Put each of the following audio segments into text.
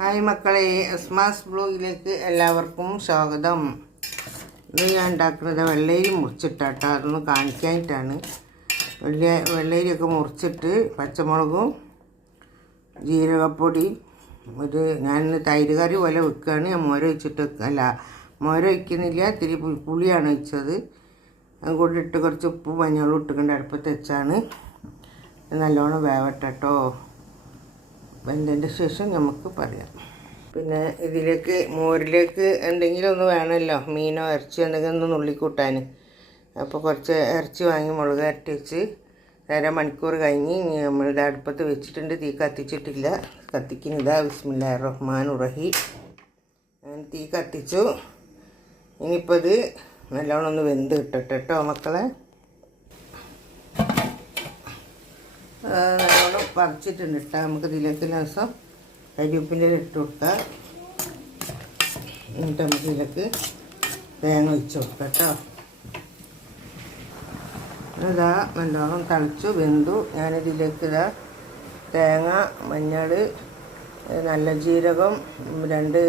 Hi മക്കളെ അസ്മാസ് ബ്ലോഗിലേക്ക് എല്ലാവർക്കും സ്വാഗതം. ഇന്ന് ഞാൻ ഉണ്ടാക്കുന്നത് വെള്ളരി മുറിച്ചിട്ടാട്ടോ. അതൊന്ന് കാണിക്കാനായിട്ടാണ്. വലിയ വെള്ളരിയൊക്കെ മുറിച്ചിട്ട് പച്ചമുളകും ജീരകപ്പൊടി ഒരു ഞാനിന്ന് തൈര് കറി പോലെ വെക്കുകയാണ്. ഞാൻ മോര വെച്ചിട്ട് അല്ല മോര വയ്ക്കുന്നില്ല ഇത്തിരി പുളിയാണ് വെച്ചത് അത് കൂടി ഇട്ട് കുറച്ച് ഉപ്പ് മഞ്ഞളും ഇട്ടുകൊണ്ട് അടുപ്പത്ത് വെച്ചാണ്. നല്ലോണം വേവട്ടെ കേട്ടോ വെന്തതിന്റെ ശേഷം നമുക്ക് പറയാം. പിന്നെ ഇതിലേക്ക് മോരിലേക്ക് എന്തെങ്കിലും ഒന്ന് വേണമല്ലോ? മീനോ ഇറച്ചിയോ എന്തെങ്കിലും ഒന്ന് നുള്ളിക്കൂട്ടാൻ. അപ്പോൾ കുറച്ച് ഇറച്ചി വാങ്ങി മുളക് അരട്ടിച്ച് വെച്ച് അര മണിക്കൂർ കഴിഞ്ഞ് നമ്മളുടെ അടുപ്പത്ത് വെച്ചിട്ടുണ്ട്. തീ കത്തിച്ചിട്ടില്ല. കത്തിക്കുന്നതാ ബിസ്മില്ലാ റഹ്മാൻ ഉറഹി ഞാൻ തീ കത്തിച്ചു. ഇനിയിപ്പോൾ ഇത് നല്ലോണം ഒന്ന് വെന്ത് കിട്ടട്ടെ കേട്ടോ മക്കളെ. നല്ലോണം പറിച്ചിട്ടുണ്ട് കേട്ടോ. നമുക്ക് ഇതിലേക്ക് ലേസം കരിവേപ്പിന്റെ ഇട്ട് കൊടുക്കാം. എന്നിട്ട് നമുക്ക് ഇതിലേക്ക് തേങ്ങ ഒഴിച്ച് കൊടുക്കാം കേട്ടോ. ഇതാ നല്ലോണം തളിച്ചു വെന്തു. ഞാനിതിലേക്ക് ഇതാ തേങ്ങ മഞ്ഞൾ നല്ല ജീരകം രണ്ട്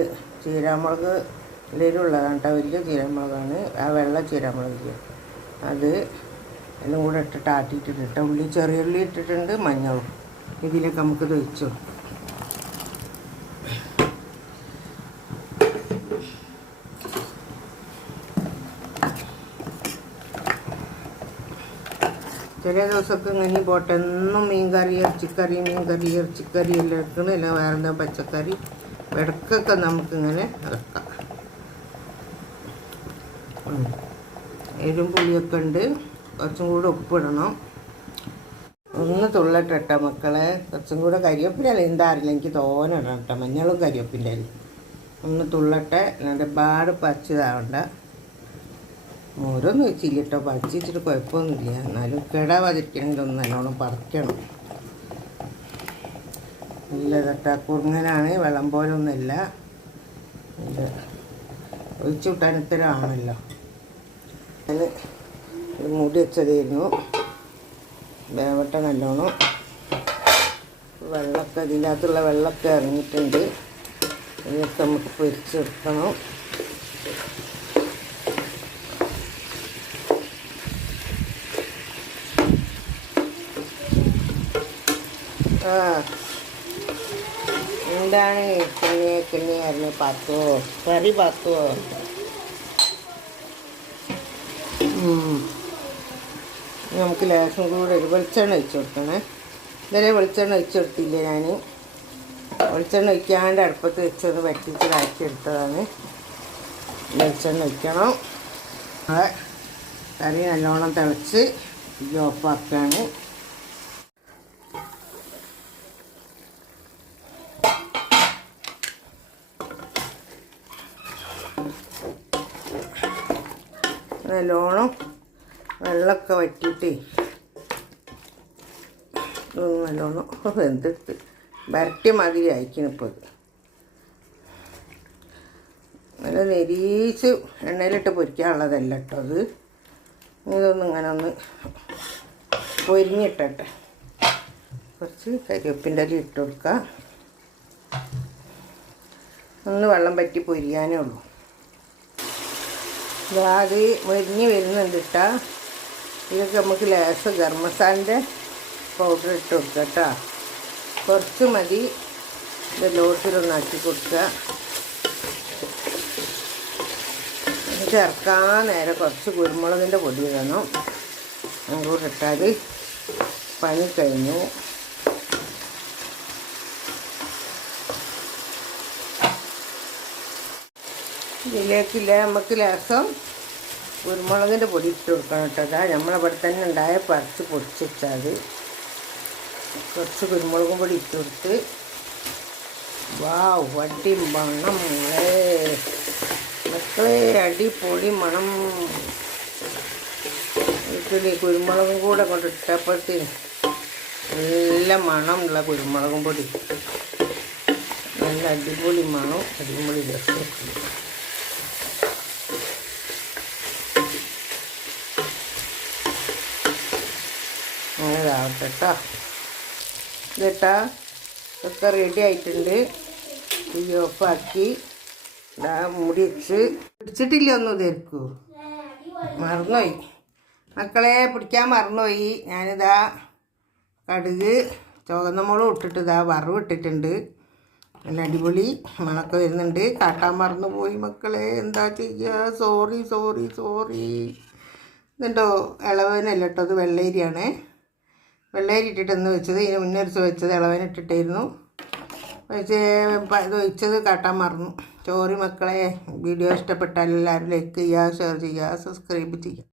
ചീരാമുളക് ഇതിലുള്ളതാണ് കേട്ടോ. വലിയ ചീരാമുളകാണ്. ആ വെള്ള ചീരാമുളക് അത് എല്ലാം കൂടെ ഇട്ടിട്ട് ആട്ടിയിട്ടിട്ട് ഇട്ട ഉള്ളി ചെറിയ ഉള്ളി ഇട്ടിട്ടുണ്ട് മഞ്ഞളും. ഇതിലേക്ക് നമുക്ക് കൊടുക്കാം. ചില ദിവസമൊക്കെ ഇങ്ങനെ പോട്ടെ. എന്നും മീൻ കറി ഇറച്ചിക്കറി മീൻ കറി ഇറച്ചിക്കറി എല്ലാം എടുക്കണം എല്ലാം വേറെ എന്താ പച്ചക്കറി? ഇടക്കൊക്കെ നമുക്കിങ്ങനെ ഇറക്കാം. എരും പുളിയൊക്കെ ഉണ്ട്. കുറച്ചും കൂടെ ഉപ്പിടണം. ഒന്ന് തുള്ളട്ടെ മക്കളെ. കുറച്ചും കൂടെ കരിവേപ്പിന്റെ ഇല എന്താ അറിയില്ല. എനിക്ക് തോന്നിടണം കേട്ടോ. മഞ്ഞളും കരിവേപ്പിന്റെ ഒന്ന് തുള്ളട്ടെ ഒരുപാട് പാട് പച്ചതാവണ്ട. മോരൊന്നും വെച്ചില്ല കേട്ടോ പച്ചിച്ചിട്ട് കുഴപ്പമൊന്നുമില്ല. എന്നാലും കിടാവാതിരിക്കണമെങ്കിൽ ഒന്ന് നല്ലോണം പറിക്കണം. ഇല്ല കേട്ടോ കുറുങ്ങനാണ് വെള്ളം പോലൊന്നുമില്ല. ഒഴിച്ചു വിട്ടാൻ ഇത്തരം ആണല്ലോ. ഇത് മൂടി വെച്ചതായിരുന്നു വേവട്ട നല്ലോണം വെള്ളമൊക്കെ ഇതിനകത്തുള്ള വെള്ളമൊക്കെ ഇറങ്ങിയിട്ടുണ്ട്. ഇതൊക്കെ നമുക്ക് പൊരിച്ചെടുക്കണം. ആ എന്താണ് കിണ്ണിയെ കിണ്ണിയായിരുന്നു പാത്തോ? കറി പാത്തോ? നമുക്ക് ലേശം കൂടെ ഒരു വെളിച്ചെണ്ണ ഒഴിച്ചു കൊടുക്കണേ. ഇതുവരെ വെളിച്ചെണ്ണ ഒഴിച്ചു കൊടുത്തില്ല ഞാൻ വെളിച്ചെണ്ണ ഒഴിക്കാണ്ട് അടുപ്പത്ത് വെച്ചത് വറ്റിച്ച് ഇതാക്കിയെടുത്തതാണ് വെളിച്ചെണ്ണ ഒഴിക്കണം. നമ്മളെ കറി നല്ലോണം തിളച്ച് ഇത് ഓഫാക്കുകയാണ് നല്ലോണം വെള്ളമൊക്കെ വറ്റിയിട്ട് നല്ലോണം എന്തെടുത്ത് വരട്ടി മാതിരി അയക്കണിപ്പോൾ ഇത് നല്ല നെരീച്ച് എണ്ണയിലിട്ട് പൊരിക്കാനുള്ളതല്ല കേട്ടോ അത്. ഇതൊന്ന് ഇങ്ങനെ ഒന്ന് പൊരിഞ്ഞിട്ടെ കുറച്ച് കരിവേപ്പിന്റെ അരി ഇട്ട് കൊടുക്കുക ഒന്ന് വെള്ളം പറ്റി പൊരിയാനേ ഉള്ളൂ. അത് മരിഞ്ഞ് വരുന്നുണ്ട് കേട്ടോ. ഇതൊക്കെ നമുക്ക് ലേസ് ഗരം മസാലന്റെ പൗഡർ ഇട്ട് കൊടുക്കുക കേട്ടോ കുറച്ച് മതി. ഇത് ലോട്ടിലൊന്നാക്കി കൊടുക്കുക. ചേർക്കാൻ നേരെ കുറച്ച് കുരുമുളകിന്റെ പൊടി ഇടണം അങ്ങോട്ട് ഇട്ടാൽ പണി കഴിഞ്ഞു. ഇതിലേക്കില്ല നമുക്ക് ലേസം കുരുമുളകിന്റെ പൊടി ഇട്ട് കൊടുക്കണം കേട്ടോ. അതാ നമ്മളവിടെ തന്നെ ഉണ്ടായ പറിച്ച് പൊടിച്ച് വെച്ചാൽ കുറച്ച് കുരുമുളകും പൊടി ഇട്ട് കൊടുത്ത്. വാ വടി മണം. മക്കളെ അടിപൊളി മണം. വീട്ടിൽ കുരുമുളകും കൂടെ കൊണ്ട് ഇട്ടപ്പോഴത്തേന് നല്ല മണമുള്ള കുരുമുളകും പൊടി. നല്ല അടിപൊളി മണം അടിപൊളി രസം. ഇതാവട്ടെ കേട്ടോ ഇതട്ടാ. ഒക്കെ റെഡി ആയിട്ടുണ്ട്. തീ ഓഫാക്കി മുടിച്ച് പിടിച്ചിട്ടില്ല ഒന്നും ഇതായിരിക്കൂ മറന്നുപോയി. മക്കളെ പിടിക്കാൻ മറന്നുപോയി. ഞാനിതാ കടുക് ചുവന്ന മുളക് ഇട്ടിട്ട് ഇതാ വറവ് ഇട്ടിട്ടുണ്ട്. നല്ല അടിപൊളി മണക്ക വരുന്നുണ്ട്. കാട്ടാൻ മറന്നു പോയി മക്കളെ. എന്താ ചെയ്യുക സോറി സോറി സോറി ഇതുണ്ടോ? ഇളവനല്ല കേട്ടോ? അത് വെള്ളേരിയാണ്. വെള്ളേരി ഇട്ടിട്ടെന്ന് വെച്ചത്. ഇതിന് മുന്നേ ദിവസം വെച്ചത് ഇളവനിട്ടിട്ടായിരുന്നു വെച്ച് ഇത് വെച്ചത് കാട്ടാൻ മറന്നു. സോറി മക്കളെ വീഡിയോ ഇഷ്ടപ്പെട്ടാൽ എല്ലാവരും ലൈക്ക് ചെയ്യുക ഷെയർ ചെയ്യുക സബ്സ്ക്രൈബ് ചെയ്യുക.